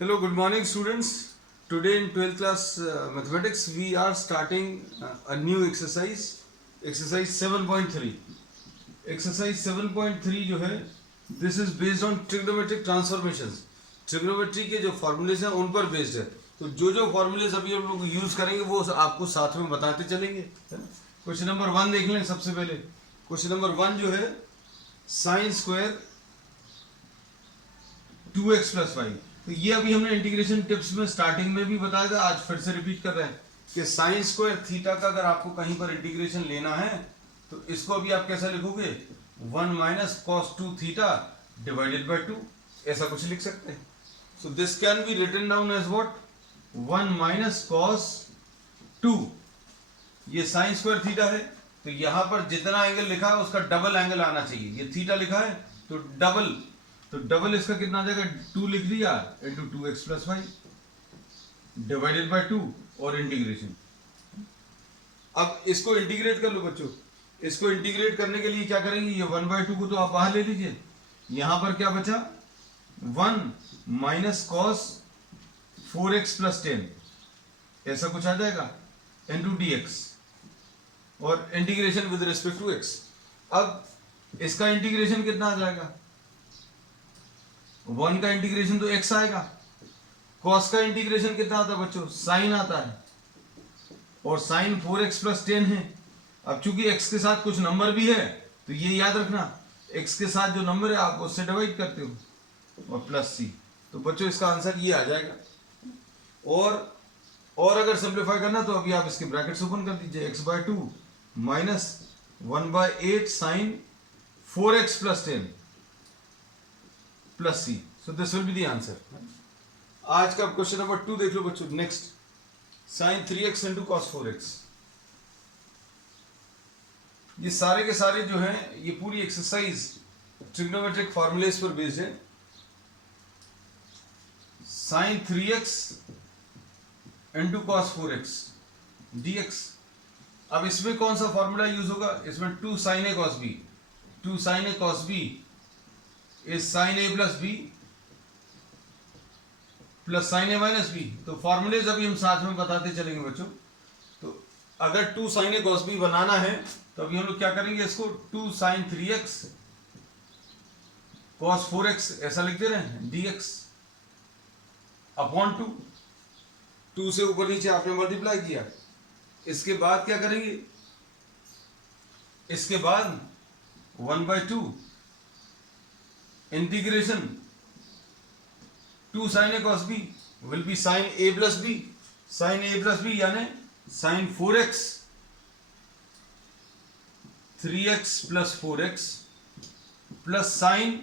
Hello, good morning, students. Today in 12th class mathematics, we are starting a new exercise 7.3. Exercise 7.3 जो है, this is based on trigonometric transformations. Trigonometry के जो formulas हैं उन पर based है. तो जो formulas अभी हम लोग यूज करेंगे वो आपको साथ में बताते चलेंगे. क्वेश्चन नंबर 1 देख लें सबसे पहले. क्वेश्चन नंबर 1 जो है साइन स्क्वायर 2x प्लस 5. तो ये अभी हमने इंटीग्रेशन टिप्स में स्टार्टिंग में भी बताया था, आज फिर से रिपीट कर रहे हैं कि साइन स्क्वायर थीटा का अगर आपको कहीं पर इंटीग्रेशन लेना है तो इसको अभी आप कैसा लिखोगे, 1 minus cos 2 theta divided by 2, ऐसा कुछ लिख सकते हैं. So this can be written down as what, 1 minus cos 2. ये साइन स्क्वायर थीटा है, तो यहां पर जितना एंगल लिखा है उसका डबल एंगल आना चाहिए. ये थीटा लिखा है तो डबल इसका कितना आ जाएगा, 2 लिख दिया into 2x plus 5 divided by 2 और इंटीग्रेशन. अब इसको इंटीग्रेट कर लो बच्चों. इसको इंटीग्रेट करने के लिए क्या करेंगे, ये 1/2 को तो आप बाहर ले लीजिए. यहां पर क्या बचा, 1 माइनस कॉस 4x प्लस 10, ऐसा कुछ आ जाएगा इंटू dx और integration with respect to x. अब इसका इंटीग्रेशन कितना आ जाएगा, 1 का इंटीग्रेशन तो x आएगा. cos का इंटीग्रेशन कितना आता है बच्चों, साइन आता है, और साइन 4x प्लस 10 है. अब चूंकि x के साथ कुछ नंबर भी है तो ये याद रखना, x के साथ जो नंबर है आप उससे डिवाइड करते हो और प्लस c. तो बच्चों इसका आंसर ये आ जाएगा. और अगर सिंप्लीफाई करना तो अभी आप इसके ब्रैकेट्स ओपन कर दीजिए, x/2 minus 1/8 sine 4x plus 10 plus c. So this will be the answer. आज का क्वेश्चन नंबर 2 देख लो बच्चों. Next, sine 3x into cos 4x. ये सारे के सारे जो हैं, ये पूरी एक्सरसाइज ट्रिग्नोमेट्रिक फॉर्मूलेस पर बेस्ड है. Sine 3x into cos 4x dx. अब इसमें कौन सा फॉर्मूला यूज होगा, इसमें 2 sine A cos B. 2 sine A cos B is sine A plus B plus sine A minus B. तो फॉर्मूलेज अभी हम साथ में बताते चलेंगे बच्चों. तो अगर 2 साइन ए कॉस बी बनाना है तो अभी हम लोग क्या करेंगे, इसको 2 साइन 3x कॉस 4x ऐसा लिख दे रहे हैं dx अपॉन 2 से ऊपर नीचे आपने मल्टीप्लाई किया. इसके बाद क्या करेंगे, इसके बाद 1/2 integration 2 sine A cos B will be sine A plus B. Sine A plus B यानी sine 4x 3x plus 4x plus sine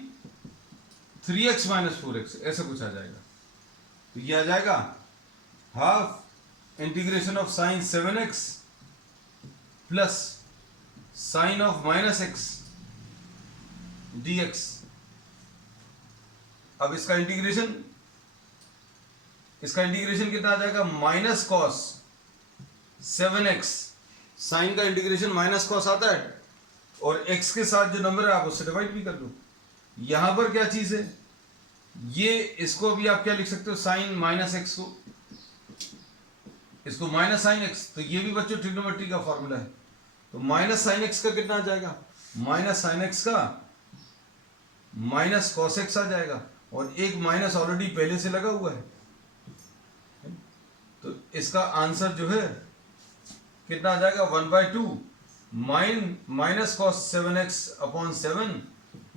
3x minus 4x, ऐसा कुछ आ जाएगा. तो ये आ जाएगा half integration of sine 7x plus sine of minus x dx. अब इसका इंटीग्रेशन कितना आ जाएगा, माइनस कॉस 7x. साइन का इंटीग्रेशन माइनस कॉस आता है और x के साथ जो नंबर है आप उससे डिवाइड भी कर लो. यहां पर क्या चीज है, ये इसको भी आप क्या लिख सकते हो, साइन माइनस एक्स को, इसको माइनस साइन एक्स. तो ये भी बच्चों ट्रिग्नोमेट्री का फॉर्मूला है. तो माइनस साइन एक्स का कितना आ जाएगा, माइनस साइन एक्स का माइनस कॉस एक्स आ जाएगा, और एक माइनस ऑलरेडी पहले से लगा हुआ है. तो इसका आंसर जो है कितना आ जाएगा, 1/2 minus cos 7x upon 7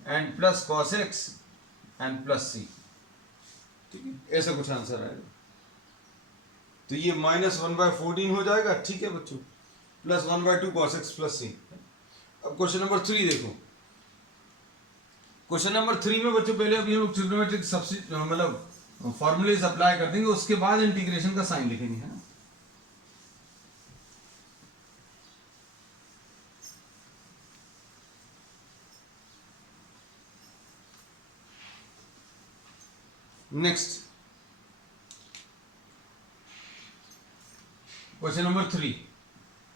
and plus cos X and plus C. ठीक है, ऐसा कुछ आंसर आएगा. तो ये माइनस 1/14 हो जाएगा. ठीक है बच्चों, प्लस 1/2 कॉस एक्स प्लस सी. अब क्वेश्चन नंबर 3 देखो. क्वेश्चन नंबर 3 में बच्चों पहले अभी हम लोग ट्रिग्नोमेट्रिक मतलब फॉर्मूलेज अप्लाई कर देंगे, उसके बाद इंटीग्रेशन का साइन लिखेंगे, है ना. Next, question number 3,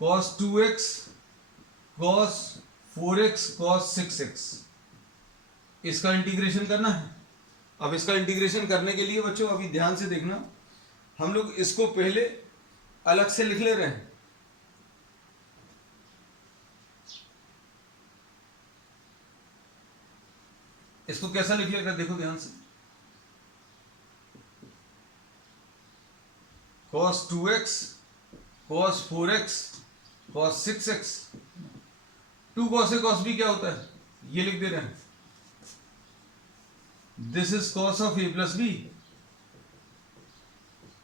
cos 2x cos 4x cos 6x, इसका इंटीग्रेशन करना है. अब इसका इंटीग्रेशन करने के लिए बच्चों अभी ध्यान से देखना, हम लोग इसको पहले अलग से लिख ले रहे हैं। इसको कैसा लिख लेगा देखो ध्यान से, cos 2x cos 4x cos 6x। 2 cos a cos b क्या होता है, ये लिख दे रहे हैं, this is cos of a plus b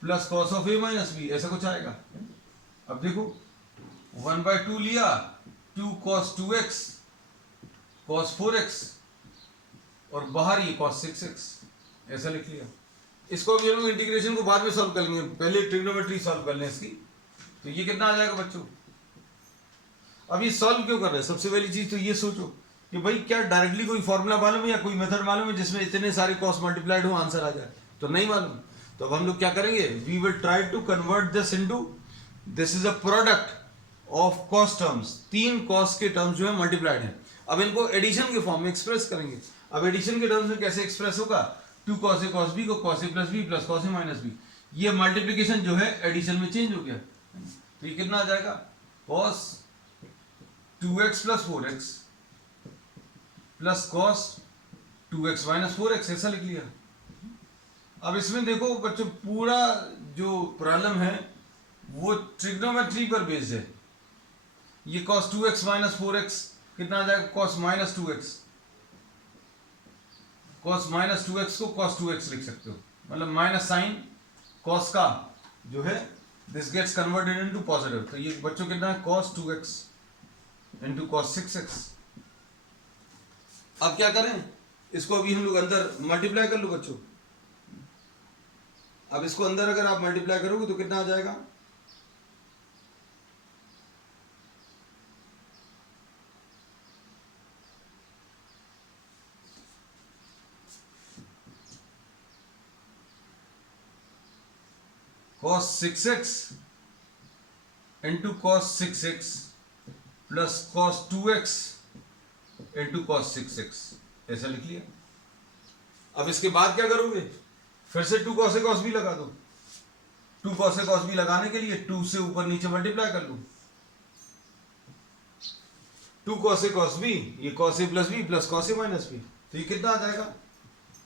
plus cos of a minus b, ऐसा कुछ आएगा। अब देखो 1/2 लिया, 2 cos 2x cos 4x और बाहर ये cos 6x, ऐसा लिख लिया। इसको भी हम लोग इंटीग्रेशन को बाद में सॉल्व कर लेंगे, पहले ट्रिग्नोमेट्री सॉल्व कर लें इसकी। तो ये कितना आ जाएगा बच्चों, अब ये सॉल्व क्यों कर रहे हैं, सबसे पहली चीज तो ये सोचो कि भाई क्या डायरेक्टली कोई फॉर्मूला मालूम है या कोई मेथड मालूम है जिसमें इतने सारे कॉस मल्टीप्लाइड हो आंसर आ जाए, तो नहीं मालूम। तो अब हम लोग क्या करेंगे, we will try to convert this into, this is a product of cos terms, 3 cos के टर्म्स जो है मल्टीप्लाइड है। अब इनको एडिशन के फॉर्म में एक्सप्रेस करेंगे। अब एडिशन के टर्म्स में कैसे एक्सप्रेस होगा, 2 cos a cos b को cos a plus b plus cos a minus b, ये मल्टीप्लिकेशन जो है एडिशन में चेंज हो गया। तो ये कितना आ जाएगा, cos 2x plus 4x plus cos 2x minus 4x, ऐसा लिख लिया। अब इसमें देखो बच्चों पूरा जो प्रॉब्लम है वो ट्रिग्नोमेट्री पर बेस्ड है। ये cos 2x माइनस 4x कितना आ जाएगा, cos minus 2x, cos minus 2x को cos 2x लिख सकते हो, मतलब माइनस साइन cos का जो है this gets converted into positive. तो ये बच्चों कितना है, cos 2x into cos 6x। अब क्या करें, इसको अभी हम लोग अंदर मल्टीप्लाई कर लो बच्चों। अब इसको अंदर अगर आप मल्टीप्लाई करोगे तो कितना आ जाएगा, cos 6x into cos 6x plus cos 2x into cos 6x, ऐसा लिख लिया। अब इसके बाद क्या करोगे, फिर से 2 cos a cos b लगा दो। 2 cos a cos b लगाने के लिए 2 से ऊपर नीचे मल्टीप्लाई कर लो, 2 cos a cos b, ये cos a plus b plus cos a minus b। तो ये कितना आ जाएगा,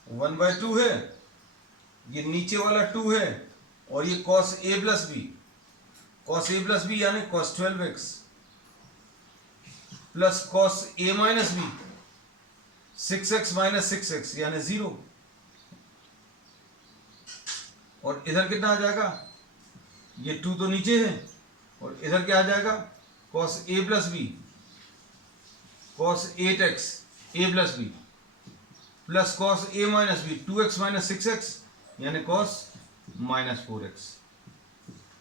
1/2 है, ये नीचे वाला 2 है और ये cos a plus b, cos a plus b यानी cos 12x plus cos a minus b 6x minus 6x यानी 0। और इधर कितना आ जाएगा, ये 2 तो नीचे है और इधर क्या आ जाएगा, cos a plus b cos 8x a plus b plus cos a minus b 2x minus 6x यानी cos माइनस 4x।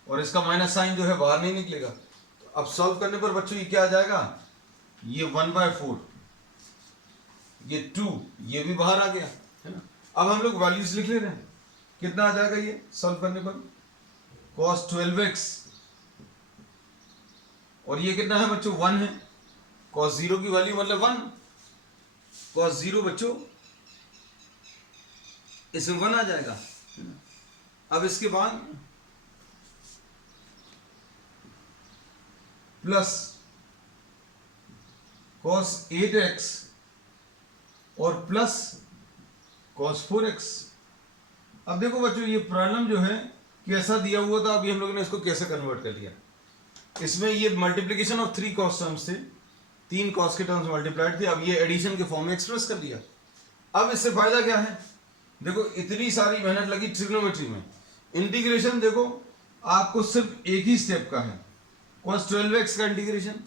और इसका माइनस साइन जो है बाहर नहीं निकलेगा। तो अब सॉल्व करने पर बच्चों ये क्या आ जाएगा, ये 1/4, ये 2, ये भी बाहर आ गया है ना। अब हम लोग वैल्यूज लिख ले रहे हैं, कितना आ जाएगा ये सॉल्व करने पर, cos 12x और ये कितना है बच्चों 1 है, cos 0 की वैल्यू मतलब 1, cos 0 बच्चों इसमें 1 आ जाएगा। अब इसके बाद प्लस cos 8x और प्लस cos 4x। अब देखो बच्चों ये प्रॉब्लम जो है कैसा दिया हुआ था, अभी हम लोगों ने इसको कैसे कन्वर्ट कर लिया। इसमें ये मल्टीप्लिकेशन ऑफ 3 cos टर्म्स थे, 3 cos के टर्म्स मल्टीप्लाइड थे, अब ये एडिशन के फॉर्म में एक्सप्रेस कर लिया। अब इससे फायदा क्या है, देखो इतनी सारी मेहनत लगी ट्रिग्नोमेट्री में, इंटीग्रेशन देखो आपको सिर्फ एक ही स्टेप का है, cos 12x का इंटीग्रेशन,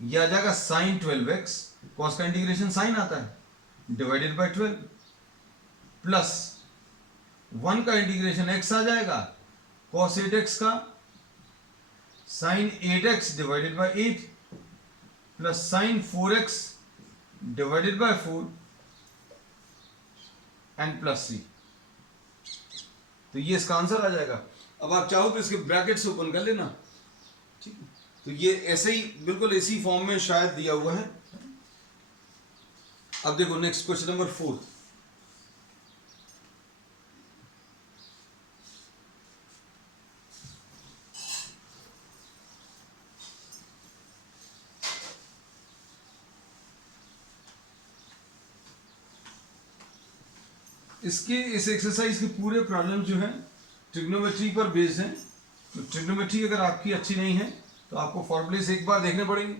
यह आ जाएगा sin 12x, cos का इंटीग्रेशन sin आता है डिवाइडेड बाय 12 प्लस 1 का इंटीग्रेशन x आ जाएगा, cos 8x का sin 8x divided by 8 plus sin 4x divided by 4 and plus c। तो ये इसका आंसर आ जाएगा। अब आप चाहो तो इसके ब्रैकेट्स ओपन कर लेना, ठीक है। तो ये ऐसे ही बिल्कुल इसी फॉर्म में शायद दिया हुआ है। अब देखो नेक्स्ट क्वेश्चन नंबर 4, इसके इस एक्सरसाइज के पूरे प्रॉब्लम जो है ट्रिग्नोमेट्री पर बेस्ड हैं। तो ट्रिग्नोमेट्री अगर आपकी अच्छी नहीं है तो आपको फॉर्मूले से एक बार देखने पड़ेंगे।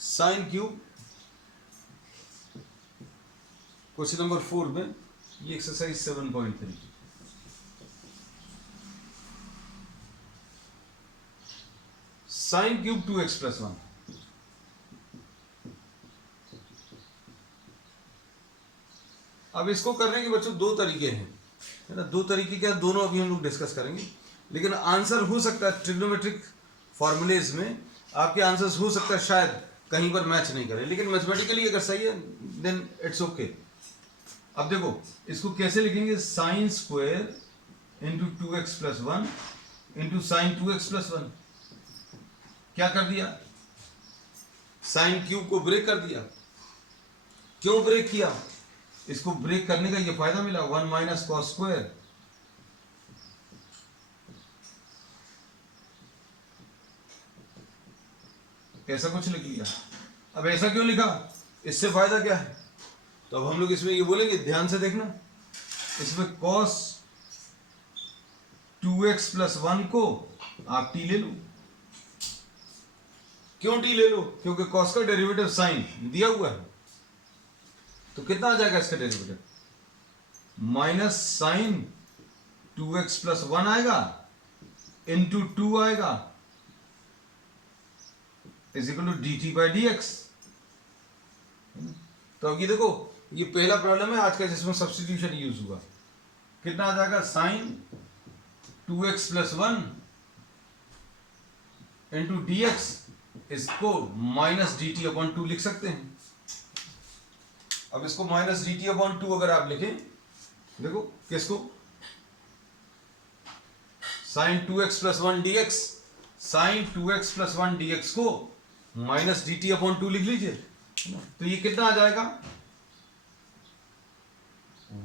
साइन क्यूब क्वेश्चन नंबर 4 में ये एक्सरसाइज 7.3 साइन क्यूब 2x + 1। अब इसको करने के बच्चों दो तरीके हैं, है ना। दो तरीके क्या, दोनों अभी हम लोग डिस्कस करेंगे। लेकिन आंसर हो सकता है ट्रिग्नोमेट्रिक फॉर्मूलेज में आपके आंसर्स हो सकता है शायद कहीं पर मैच नहीं करें, लेकिन मैथमेटिकली अगर सही है देन इट्स ओके। अब देखो इसको कैसे लिखेंगे, sine square into 2x + 1 into sine 2x + 1। क्या कर दिया, साइन क्यूब को ब्रेक कर दिया। क्यों ब्रेक किया, इसको ब्रेक करने का ये फायदा मिला, 1 - cos स्क्वायर ऐसा कुछ लिख लिया। अब ऐसा क्यों लिखा, इससे फायदा क्या है, तो अब हम लोग इसमें ये बोलेंगे, ध्यान से देखना। इसमें cos 2x + 1 को आप t ले लो। क्यों t ले लो, क्योंकि cos का डेरिवेटिव साइन दिया हुआ है। तो कितना आ जाएगा इसका डेरिवेटिव, -sin 2x + 1 आएगा इंटू 2 आएगा = dt/dx। तो अब ये देखो, ये पहला प्रॉब्लम है आज का जिसमें सब्स्टिट्यूशन यूज हुआ। कितना आ जाएगा, sin 2x + 1 इंटू dx, इसको -dt/2 लिख सकते हैं। अब इसको -dt/2 अगर आप लिखें, देखो किसको, sin 2x + 1 dx, sin 2x + 1 dx को -dt/2 लिख लीजिए। तो ये कितना आ जाएगा,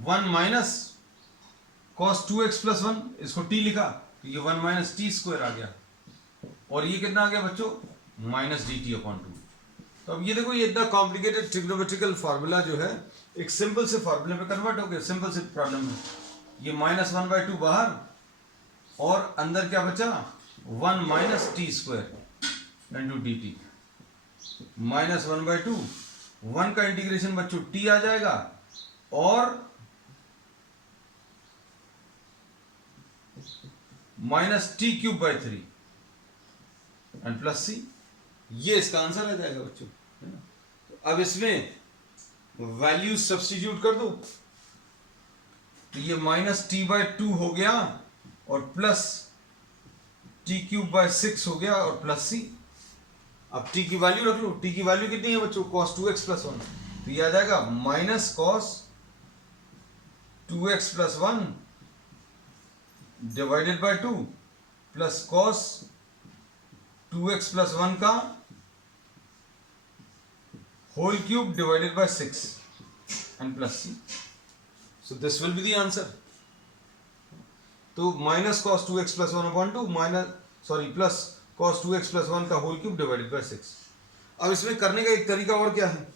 1 - cos 2x + 1, इसको t लिखा तो ये 1 - t² आ गया, और ये कितना आ गया बच्चों, -dt/2। तो अब ये देखो, ये इतना कॉम्प्लिकेटेड ट्रिग्नोमेट्रिकल फार्मूला जो है एक सिंपल से फार्मूले में कन्वर्ट हो गया, सिंपल से प्रॉब्लम है। ये -1/2 बाहर और अंदर क्या बचा, 1 - t² इंटू dt, -1/2, 1 का इंटीग्रेशन बच्चों t आ जाएगा और -t³/3 एंड प्लस c, ये इसका आंसर आ जाएगा बच्चों, है ना। तो अब इसमें वैल्यू सब्स्टिट्यूट कर दो, तो ये -t/2 हो गया और प्लस t³/6 हो गया और प्लस c। अब t की वैल्यू रख लो, t की वैल्यू कितनी है बच्चों, cos 2x + 1, तो ये आ जाएगा -cos 2x + 1 /2 plus cos 2x + 1 का whole cube /6 and plus c. So this will be the answer. तो -cos 2x + 1/2 plus cos 2x + 1 का whole cube /6। अब इसमें करने का एक तरीका और क्या है,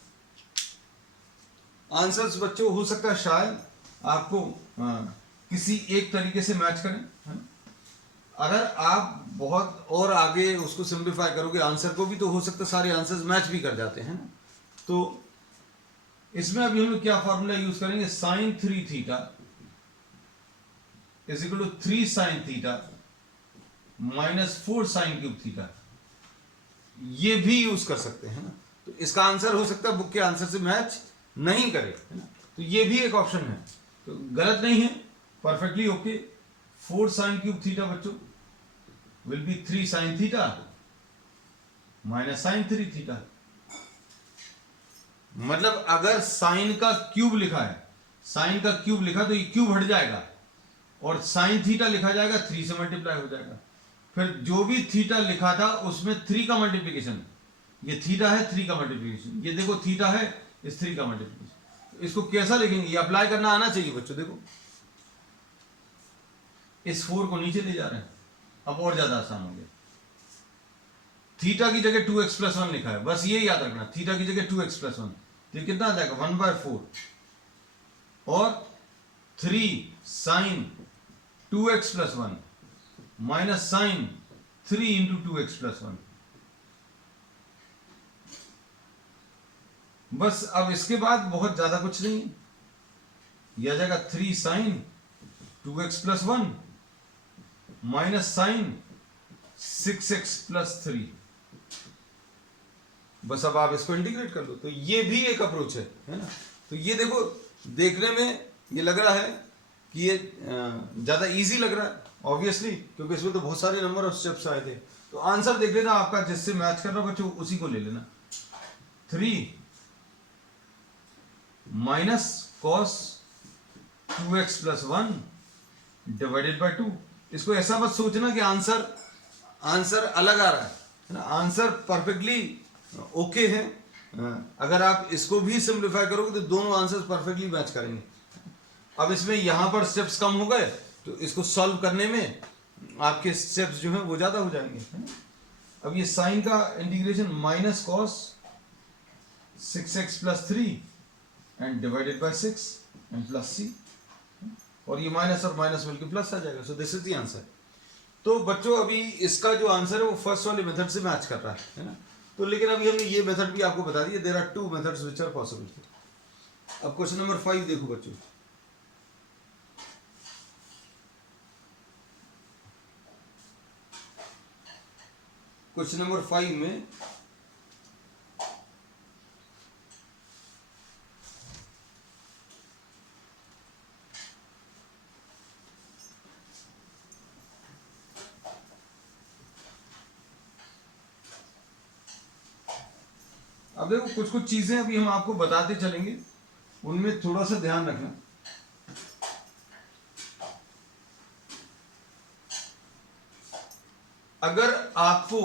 आंसर्स बच्चों हो सकता है शायद आपको किसी एक तरीके से मैच करें, है ना? अगर आप बहुत और आगे उसको सिंप्लीफाई करोगे आंसर को भी, तो हो सकता है सारे आंसर्स मैच भी कर जाते हैं ना। तो इसमें अभी हम लोग क्या फॉर्मूला यूज करेंगे, sin 3θ = 3 sin θ -4 sin³ θ, ये भी यूज कर सकते हैं ना। तो इसका आंसर हो सकता है बुक के आंसर से मैच नहीं करे, है ना। तो ये भी एक ऑप्शन है, तो गलत नहीं है, परफेक्टली ओके। 4 sin³ θ बच्चों विल बी 3 sin θ -sin 3θ। मतलब अगर साइन का क्यूब लिखा है, साइन का क्यूब लिखा तो ये क्यूब हट जाएगा और sin θ लिखा जाएगा, 3 से मल्टीप्लाई हो जाएगा। फिर जो भी थीटा लिखा था उसमें 3 का मल्टीप्लिकेशन, ये थीटा है 3 का मल्टीप्लिकेशन, ये देखो थीटा है इस 3 का मल्टीप्लिकेशन। तो इसको कैसा लिखेंगे, ये अप्लाई करना आना चाहिए बच्चों। देखो इस 4 को नीचे ले जा रहे हैं, अब और ज्यादा आसान हो गया। थीटा की जगह 2x + 1 लिखा है, बस ये याद रखना, थीटा की जगह 2x + 1, तो ये कितना आ जाएगा 1/4 और 3 sine 2x plus 1 minus sine 3 into 2x plus 1। बस अब इसके बाद बहुत ज्यादा कुछ नहीं है, यह आ जाएगा 3 sine 2x plus 1 minus sine 6x plus 3। बस अब आप इसको इंटीग्रेट कर लो। तो ये भी एक अप्रोच है ना। तो ये देखो, देखने में ये लग रहा है कि ये ज्यादा इजी लग रहा है ऑब्वियसली, क्योंकि इसमें तो बहुत सारे नंबर और स्टेप्स आए थे। तो आंसर देख लेना आपका, जिससे मैच कर रहा हो बच्चों उसी को ले लेना। 3 minus cos 2x plus 1 divided by 2। इसको ऐसा मत सोचना कि आंसर अलग आ रहा है ना। आंसर परफेक्टली ओके है। अगर आप इसको भी सिंप्लीफाई करोगे तो दोनों आंसर्स परफेक्टली मैच करेंगे। अब इसमें यहां पर स्टेप्स कम हो गए तो इसको सॉल्व करने में आपके स्टेप्स जो हैं वो ज्यादा हो जाएंगे, है ना। अब ये साइन का integration minus cos 6x plus 3 and divided by 6 and plus c, और ये माइनस और माइनस मिलकर प्लस आ जाएगा। So this is the answer. तो बच्चों अभी इसका जो आंसर है वो फर्स्ट वाले मेथड से मैच कर रहा है ना। तो लेकिन अभी हमने ये मेथड भी आपको बता दिया। There are 2 methods which are possible. अब क्वेश्चन नंबर 5 देखो बच्चों। क्वेश्चन नंबर 5 में अब देखो कुछ कुछ चीजें अभी हम आपको बताते चलेंगे, उनमें थोड़ा सा ध्यान रखना। अगर आपको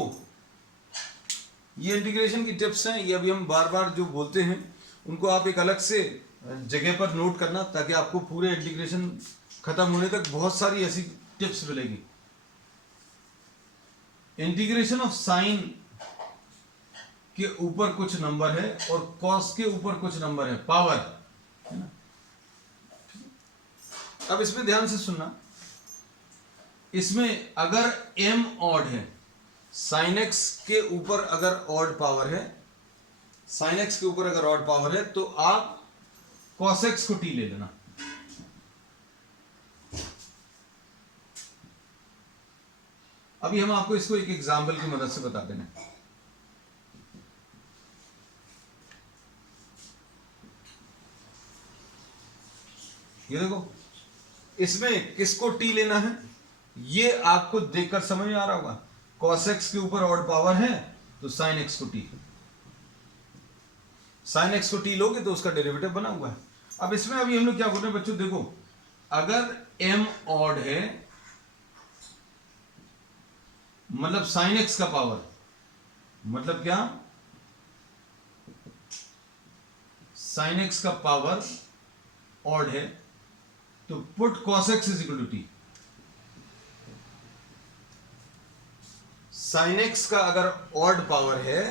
ये इंटीग्रेशन की टिप्स हैं, ये अभी हम बार बार जो बोलते हैं उनको आप एक अलग से जगह पर नोट करना, ताकि आपको पूरे इंटीग्रेशन खत्म होने तक बहुत सारी ऐसी टिप्स मिलेगी। इंटीग्रेशन ऑफ साइन के ऊपर कुछ नंबर है और कॉस के ऊपर कुछ नंबर है, पावर, है ना। अब इसमें ध्यान से सुनना। इसमें अगर m ऑड है, साइन x के ऊपर अगर ऑड पावर है, साइन x के ऊपर अगर ऑड पावर है तो आप cos x को t ले लेना। अभी हम आपको इसको एक एग्जाम्पल की मदद से बता देना। ये देखो, इसमें किसको t लेना है ये आपको देखकर समझ में आ रहा होगा। cos x के ऊपर ऑड पावर है तो sin x को t, sin x को t लोगे तो उसका डेरिवेटिव बना हुआ है। अब इसमें अभी हम लोग क्या बोल रहे हैं बच्चों, देखो अगर m ऑड है मतलब sin x का पावर, मतलब क्या, sin x का पावर ऑड है तो put cos x is equal to t। sin x का अगर ऑड पावर है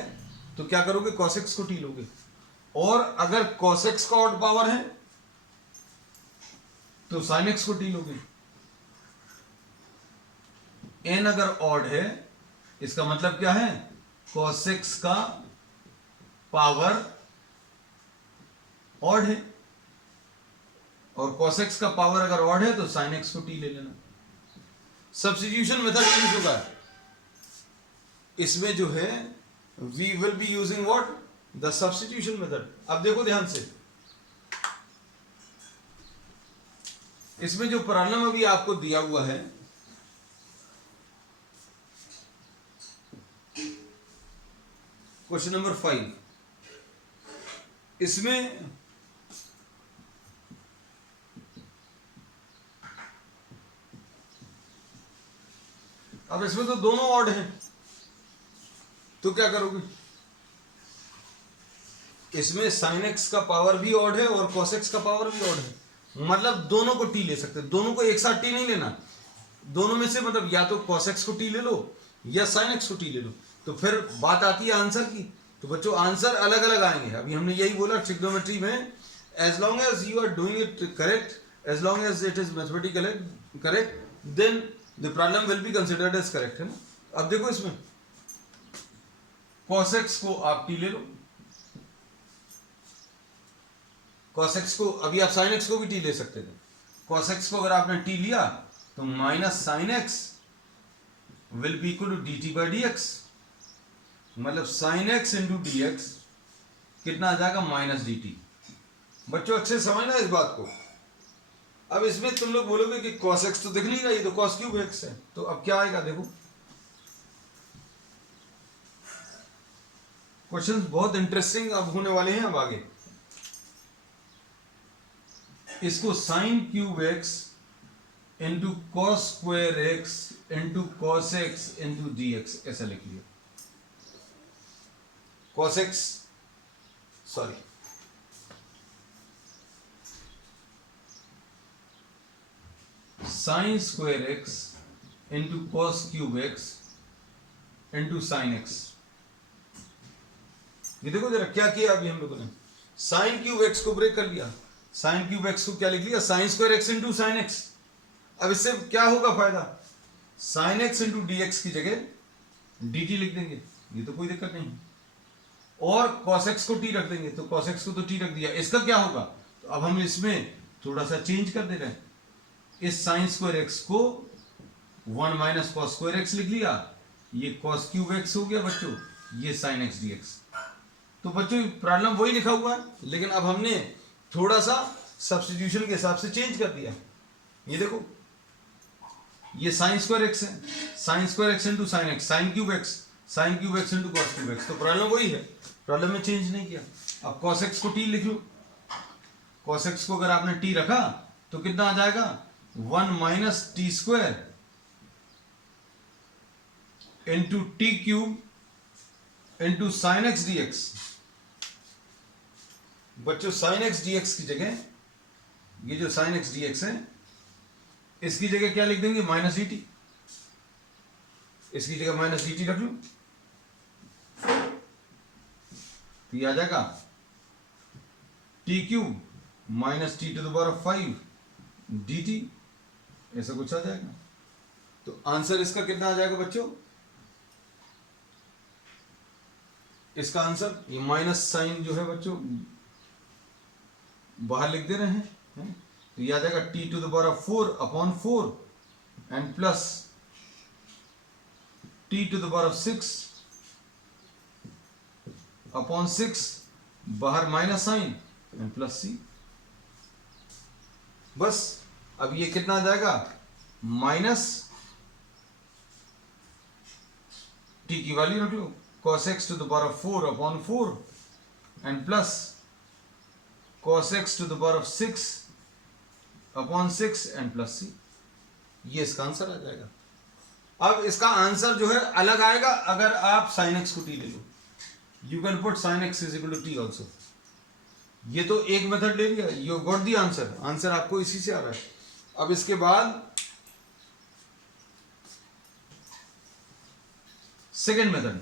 तो क्या करोगे, cos x को t लोगे, और अगर cos x का ऑड पावर है तो sin x को t लोगे। n अगर ऑड है इसका मतलब क्या है, cos x का पावर ऑड है, और cos x का पावर अगर ऑड है तो sin x को t ले लेना। सब्स्टिट्यूशन मेथड यूज होगा इसमें जो है, we will be using what, the substitution method. अब देखो ध्यान से, इसमें जो प्रॉब्लम अभी आपको दिया हुआ है, क्वेश्चन नंबर 5, इसमें अब इसमें तो दोनों ऑड हैं तो क्या करोगे, इसमें sin x का पावर भी ऑड है और cos x का पावर भी ऑड है, मतलब दोनों को t ले सकते हैं। दोनों को एक साथ t नहीं लेना, दोनों में से मतलब या तो cos x को t ले लो या sin x को t ले लो। तो फिर बात आती है आंसर की, तो बच्चों आंसर अलग अलग आएंगे। अभी हमने यही बोला ट्रिग्नोमेट्री में, as long as you are doing it correct, as long as it is mathematical correct, then the problem will be considered as correct, है ना। अब देखो इसमें cos x को आप t ले लो, cos x को, अभी आप sin x को भी t ले सकते थे। cos x को अगर आपने t लिया तो minus sin x will be equal to dt by dx, मतलब sin x इंटू dx कितना आ जाएगा, माइनस dt। बच्चों अच्छे समझना इस बात को। अब इसमें तुम लोग बोलोगे कि cos x तो दिख नहीं रहा, ये तो cos क्यूब x है, तो अब क्या आएगा देखो। क्वेश्चंस बहुत इंटरेस्टिंग अब होने वाले हैं अब आगे। इसको sign cube X into cos square X into cos X into D x ऐसा लिख लिया। Cos x sorry sine square X into cos cube X into sine x. ये देखो जरा क्या किया अभी हम लोगों ने, साइन क्यूब एक्स को ब्रेक कर लिया, साइन क्यूब एक्स को क्या लिख लिया, sine square X into sine x. अब इससे क्या होगा फायदा, sine x into D x की जगह डी टी लिख देंगे, ये तो कोई दिक्कत नहीं। और कॉस एक्स को टी रख देंगे, तो कॉस एक्स को तो टी रख दिया, इसका क्या होगा, तो अब हम इसमें थोड़ा सा चेंज कर दे रहे हैं। इस साइन स्क्वायर एक्स को 1 माइनस कॉस स्क्वायर एक्स लिख लिया, ये कॉस क्यूब एक्स हो गया बच्चों, ये साइन एक्स डी एक्स। तो बच्चों प्रॉब्लम वही लिखा हुआ है, लेकिन अब हमने थोड़ा सा सब्स्टिट्यूशन के हिसाब से चेंज कर दिया। ये देखो ये साइन स्क्वायर एक्स है, sine square X into sine x, sign cube X into cos cube x, तो प्रॉब्लम वही है, प्रॉब्लम में चेंज नहीं किया। अब कॉस एक्स को टी लिख लो, कॉस एक्स को अगर आपने टी रखा तो कितना आ जाएगा, 1 minus T square into T cube into sine x D x. बच्चों साइन एक्स डी एक्स की जगह, ये जो साइन एक्स डी एक्स है इसकी जगह क्या लिख देंगे, माइनस डी टी, इसकी जगह माइनस डी टी रख लो, तो ये आ जाएगा t cube minus t to the power of 5 d t, ऐसा कुछ आ जाएगा। तो आंसर इसका कितना आ जाएगा बच्चों, इसका आंसर ये माइनस साइन जो है बच्चों बाहर लिख दे रहे हैं, तो ये आ जाएगा T to the power of 4 upon 4 and plus t to the power of 6 upon 6, बाहर minus sine and plus c. बस अब ये कितना आ जाएगा, माइनस टी की वैल्यू रख लो, cos x to the power of 4 upon 4 and plus cos x to the power of 6 upon 6 and plus c, ये इसका आंसर आ जाएगा। अब इसका आंसर जो है अलग आएगा अगर आप sin x को t ले लो, you can put sin x is equal to t also। ये तो एक मेथड ले लिया, you got the answer, answer आपको इसी से आ रहा है। अब इसके बाद सेकेंड मेथड,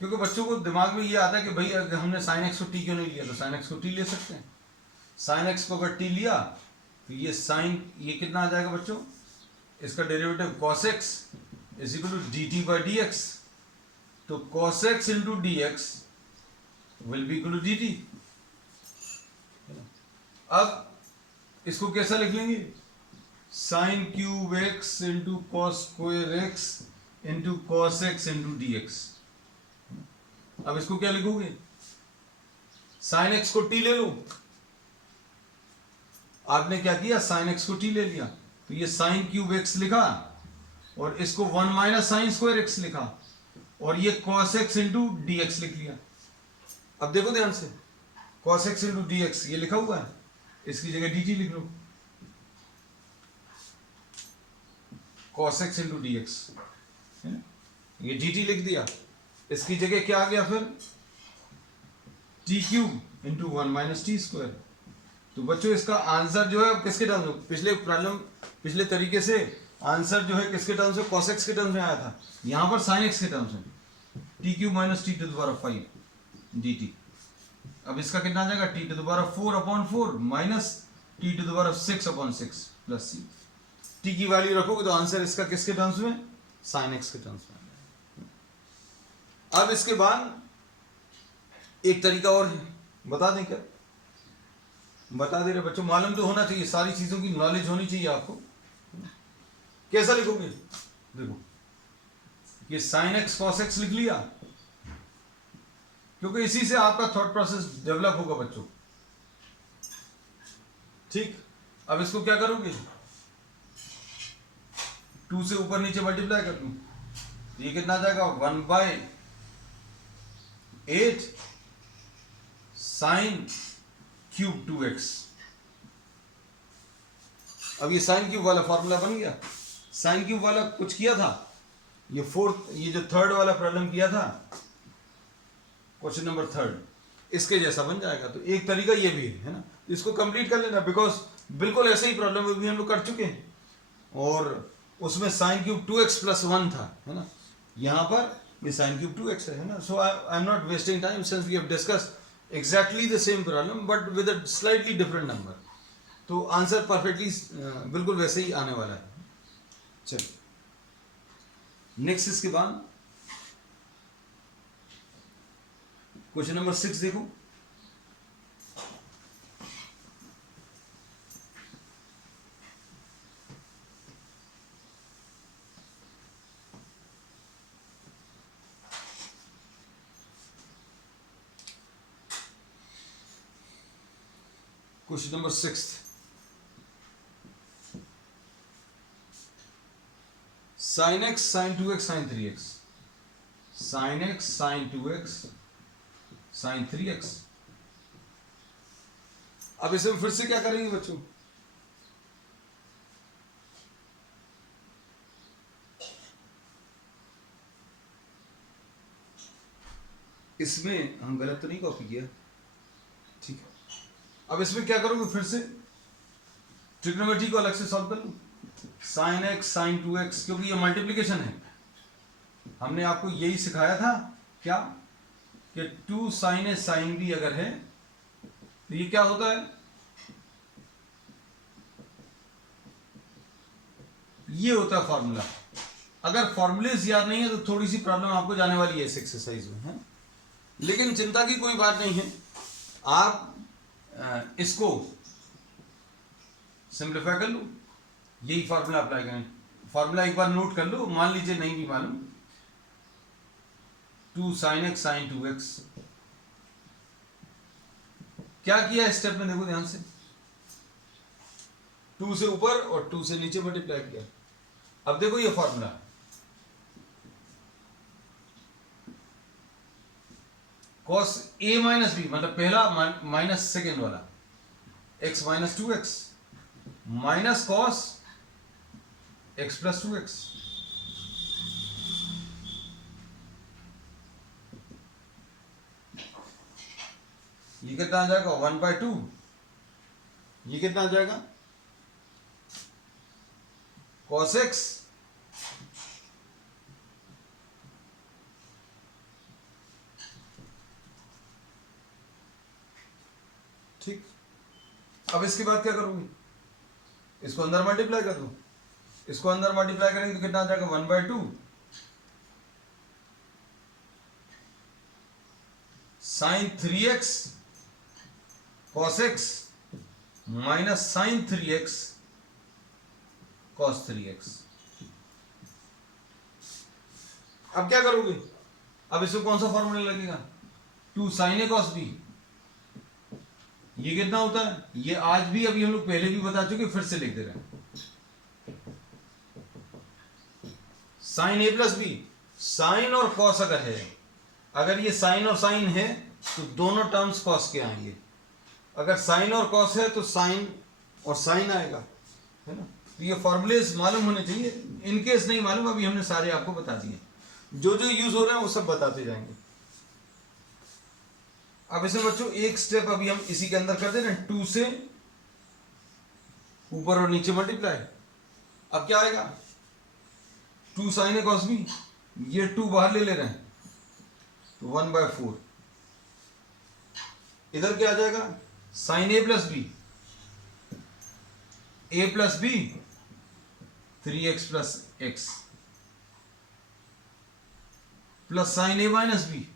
क्योंकि बच्चों को दिमाग में ये आता है कि भाई अगर हमने साइन एक्स को टी क्यों नहीं लिया, तो साइन एक्स को टी ले सकते हैं। साइन एक्स को अगर टी लिया तो ये साइन, ये कितना आ जाएगा बच्चों, इसका derivative cos X is equal to D T by D X, तो cos X into D X will be equal to D T. अब इसको कैसा लिख लेंगे, sine cube X into cos square X into cos X into D X. अब इसको क्या लिखोगे, साइन एक्स को टी ले लो, आपने क्या किया, साइन एक्स को टी ले लिया, तो ये साइन क्यूब एक्स लिखा और इसको 1 माइनस साइन स्क्वायर एक्स लिखा और ये cos X into D X लिख लिया। अब देखो ध्यान से, cos X into D X ये लिखा हुआ है, इसकी जगह डी टी लिख लो, cos X into D X, ये डी टी लिख दिया, इसकी जगह क्या आ गया फिर, T cube into 1 minus T square, तो बच्चों इसका आंसर जो है किसके टर्म्स में, पिछले तरीके से आंसर जो है किसके टर्म्स में, cos x के टर्म्स में आया था, यहाँ पर sin x के टर्म्स में, t³ minus t to the power 5 dt। अब इसका कितना आ जाएगा, टी टू द पावर 4/4 minus t to the power 6/6 plus c। t की वैल्यू रखोगे तो आंसर इसका किसके टर्म्स में, sin x के टर्म्स में। अब इसके बाद एक तरीका और है, बता दें क्या, बता दे रहे बच्चों, मालूम तो होना चाहिए, सारी चीजों की नॉलेज होनी चाहिए आपको। कैसा लिखोगे, देखो ये sin x cos x लिख लिया, क्योंकि इसी से आपका थॉट प्रोसेस डेवलप होगा बच्चों। ठीक, अब इसको क्या करोगे, 2 से ऊपर नीचे मल्टीप्लाई कर दूं, ये कितना आ जाएगा, 1/8 sin³ 2x। अब ये sin³ वाला फॉर्मूला बन गया। sin³ वाला कुछ किया था, ये जो थर्ड वाला प्रॉब्लम किया था, क्वेश्चन नंबर 3, इसके जैसा बन जाएगा। तो एक तरीका ये भी है ना, इसको कंप्लीट कर लेना, बिकॉज बिल्कुल ऐसे ही प्रॉब्लम भी हम लोग कर चुके हैं, और उसमें sin³ 2x + 1 था, है ना, यहाँ पर ये sin³ 2x है ना। So I am not wasting time since we have discussed exactly the same problem but with a slightly different number, तो आंसर परफेक्टली बिल्कुल वैसे ही आने वाला है। चलिए नेक्स्ट, इसके बाद क्वेश्चन नंबर 6 देखो। Question number 6. Sin x, sin 2x, sin 3x. Sin x, sin 2x, sin 3x. अब इसमें फिर से क्या करेंगे बच्चों, इसमें हम गलत तो नहीं कॉपी किया, ठीक है। अब इसमें क्या करोगे, फिर से ट्रिग्नोमेट्री को अलग से सॉल्व कर लूं, sin x sin 2x, क्योंकि ये मल्टीप्लिकेशन है। हमने आपको यही सिखाया था क्या, कि 2 sin a sin b अगर है तो ये क्या होता है, ये होता है फॉर्मूला। अगर फॉर्मूलेस याद नहीं है तो थोड़ी सी प्रॉब्लम आपको जाने वाली है इस एक्सरसाइज में, है, लेकिन चिंता की कोई बात नहीं है। आप इसको सिंप्लीफाई कर लो, यही फॉर्मूला अप्लाई करें। फॉर्मूला एक बार नोट कर लो, मान लीजिए नहीं भी मालूम, 2 sin x sin 2x। क्या किया स्टेप में, देखो ध्यान से, 2 से ऊपर और 2 से नीचे मल्टीप्लाई किया। अब देखो ये formula, cos a minus b, मतलब पहला माइनस सेकेंड वाला, x minus 2x minus cos x plus 2x। ये कितना आ जाएगा, 1/2। ये कितना आ जाएगा, cos x ठीक। अब इसके बाद क्या करूंगी, इसको अंदर मल्टीप्लाई कर दूं, इसको अंदर मल्टीप्लाई करेंगे तो कितना आ जाएगा, 1/2 sin 3x cos x minus sin 3x cos 3x। अब क्या करोगे, अब इसको कौन सा फॉर्मूला लगेगा, 2 sin a cos b। ये कितना होता है, ये आज भी अभी हम लोग पहले भी बता चुके, फिर से लिख दे रहे हैं, sin a plus B. Sine और कॉस अगर है, अगर ये साइन और साइन है तो दोनों टर्म्स कॉस के आएंगे। अगर साइन और कॉस है तो साइन और साइन आएगा, है ना। तो ये फॉर्मूलेस मालूम होने चाहिए, इनकेस नहीं मालूम अभी हमने सारे आपको बता दिए, जो जो यूज हो रहे हैं वो सब बताते जाएंगे। अब इसमें बच्चों एक स्टेप अभी हम इसी के अंदर कर दे रहे हैं, 2 से ऊपर और नीचे मल्टीप्लाई। अब क्या आएगा, 2 साइन ए कॉस बी, ये 2 बाहर ले रहे हैं तो 1/4। इधर क्या आ जाएगा, sine A plus B, A plus B 3x plus X plus sine A minus B.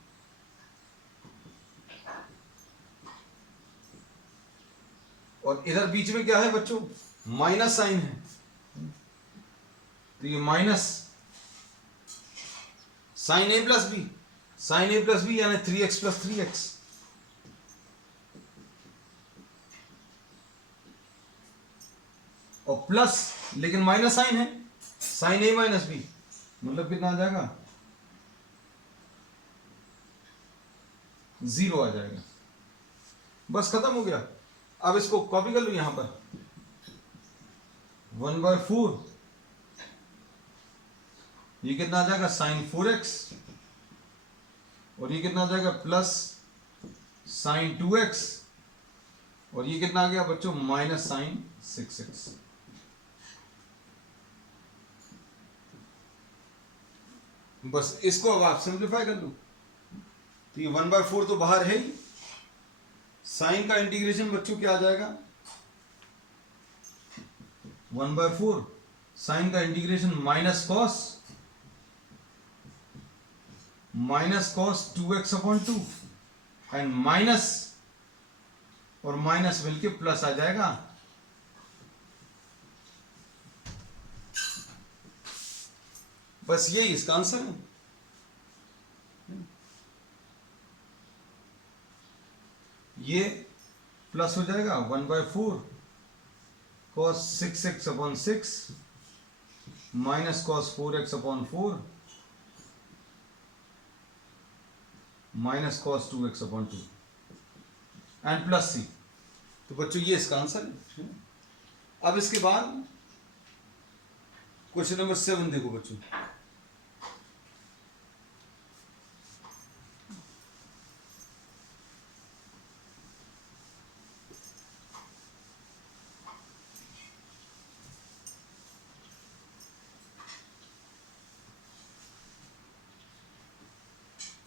और इधर बीच में क्या है बच्चों, माइनस साइन है, तो ये minus sign A plus B, sine A plus B यानी 3x प्लस 3x, और प्लस लेकिन माइनस साइन है, साइन ए माइनस बी, मतलब कितना आ जाएगा, 0 आ जाएगा। बस खत्म हो गया। अब इसको कॉपी कर लो यहां पर, 1/4, ये कितना आ जाएगा साइन 4x, और ये कितना आ जाएगा प्लस साइन 2x, और ये कितना आ गया बच्चों माइनस साइन 6x। बस इसको अब आप सिंप्लीफाई कर लो, तो ये 1/4 तो बाहर है ही, साइन का इंटीग्रेशन बच्चों क्या आ जाएगा, 1/4 साइन का integration minus cos 2x/2 and minus और माइनस मिलके प्लस आ जाएगा, बस यही इसका आंसर है। ये प्लस हो जाएगा 1/4 cos 6x/6 minus cos 4x/4 minus cos 2x/2 and plus C. तो बच्चों ये इसका आंसर है। अब इसके बाद क्वेश्चन नंबर 7 देखो बच्चों,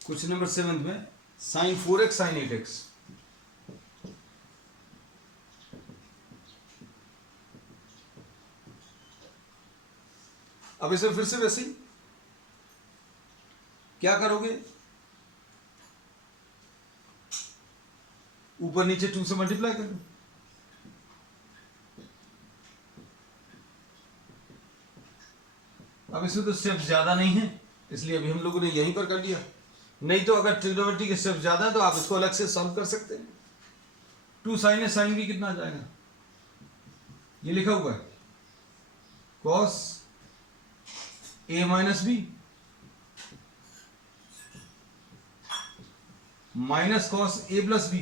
क्वेश्चन नंबर 7 में साइन 4x साइन 8x, अब इसे फिर से वैसे ही क्या करोगे, ऊपर नीचे 2 से मल्टीप्लाई कर लो। अब इसमें तो स्टेप ज्यादा नहीं है, इसलिए अभी हम लोगों ने यहीं पर कर लिया। नहीं तो अगर ट्रिग्नोमेट्री के स्टेप ज्यादा है तो आप इसको अलग से सॉल्व कर सकते हैं। 2 साइन है, साइन भी कितना आ जाएगा, ये लिखा हुआ है cos A minus B minus cos A plus B,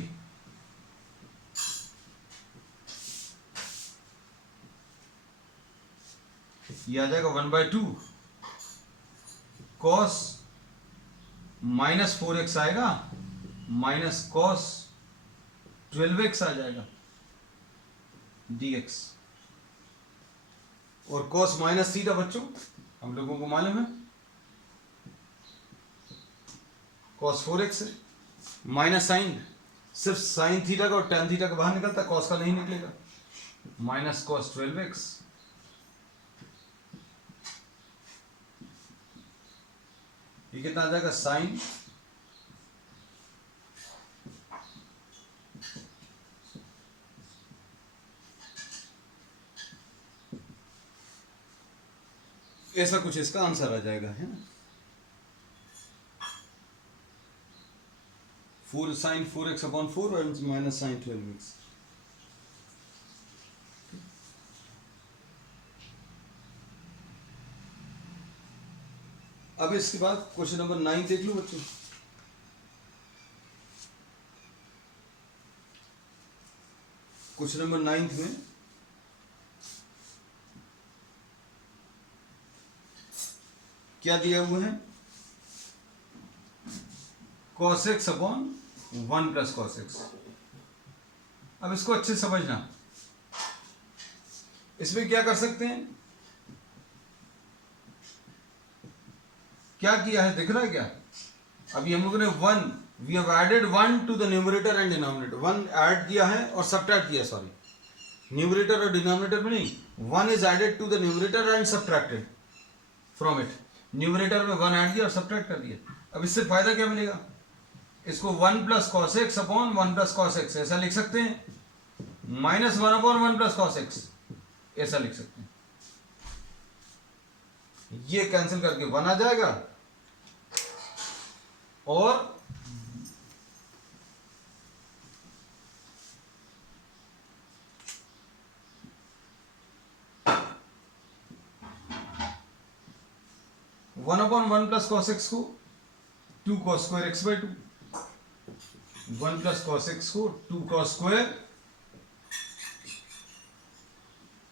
ये आ जाएगा 1/2 कॉस माइनस 4x आएगा माइनस कॉस 12x आ जाएगा dx, और कॉस माइनस थीटा बच्चों हम लोगों को मालूम है कॉस 4x है, माइनस साइन सिर्फ साइन थीटा का और टेन थीटा का बाहर निकलता, कॉस का नहीं निकलेगा, माइनस कॉस 12x, ये कितना आ जाएगा साइन ऐसा कुछ इसका आंसर आ जाएगा, है ना। 4 साइन 4x/4 और माइनस साइन 12x। अब इसके बाद क्वेश्चन नंबर 9 देख लो बच्चों। क्वेश्चन नंबर 9 में क्या दिया हुआ है, cos x/1 plus cos x। अब इसको अच्छे समझना, इसमें क्या कर सकते हैं, क्या किया है दिख रहा है क्या? अभी हम लोगों ने we have added 1 to the numerator and denominator, 1 add किया है और सब्ट्रैक्ट किया, सॉरी न्यूमरेटर और डिनोमिनेटर में नहीं, 1 is added to the numerator and subtracted from it, numerator में 1 ऐड किया और सब्ट्रैक्ट कर दिया। अब इससे फायदा क्या मिलेगा, इसको 1 plus cos x upon 1 plus cos x ऐसा लिख सकते हैं, minus 1 upon 1 plus cos x ऐसा लिख सकते हैं। ये कैंसिल करके 1 आ जाएगा और one upon 1 plus cos x को 2 cos square x by 2, 1 plus cos x को 2 कॉस स्क्वायर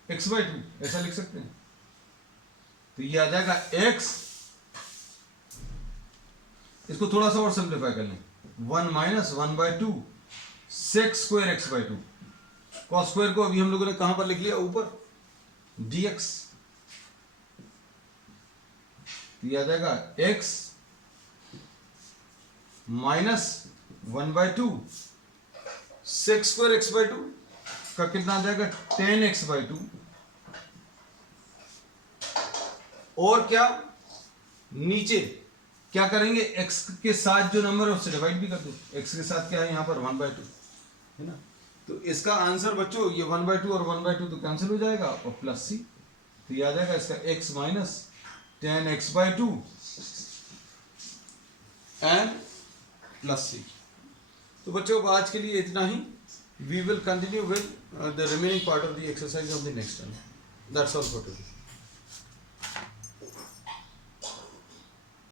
एक्स बाई 2 ऐसा लिख सकते हैं। तो ये आ जाएगा x, इसको थोड़ा सा और सिंप्लीफाई कर लें, 1 minus 1 by 2 sex square x by 2, cos square को अभी हम लोगों ने कहां पर लिख लिया, ऊपर dx, तो ये आ जाएगा x minus 1 by 2 sex square x by 2 का कितना आ जाएगा 10x बाई 2, और क्या नीचे क्या करेंगे, x के साथ जो नंबर है उससे डिवाइड भी कर दो, x के साथ क्या है यहाँ पर 1 बाई 2 है ना। तो इसका आंसर बच्चों ये 1 बाई 2 और 1 बाई 2 तो कैंसिल हो जाएगा और प्लस c, तो ये आ जाएगा इसका x minus 10x by 2 and plus c। तो बच्चों अब आज के लिए इतना ही, we will continue with the remaining part of the exercise of the next time, that's all for today.